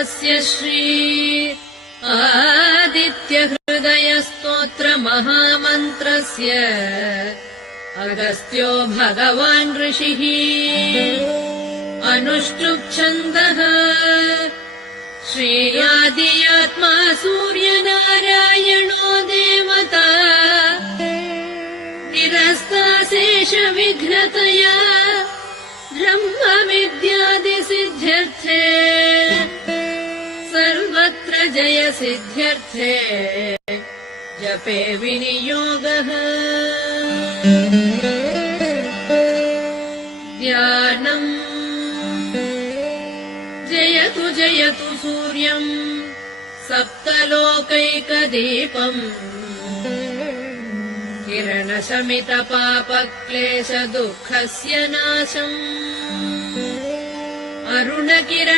अस्य श्री आदित्यहृदयस्तोत्रमहामन्त्रस्य अगस्त्यो भगवान् ऋषिः अनुष्टुप्छन्दः श्रेयादियात्मा सूर्यनारायणो देवता निरस्ताशेषविघ्नतया ब्रह्मविद्यादिसिद्ध्यर्थे सर्वत्र जयसिद्ध्यर्थे जपे विनियोगः ध्यानम् जयतु जयतु सूर्यम् सप्तलोकैकदीपम् किरणशमितपापक्लेशदुःखस्य नाशम् अरुणकिरण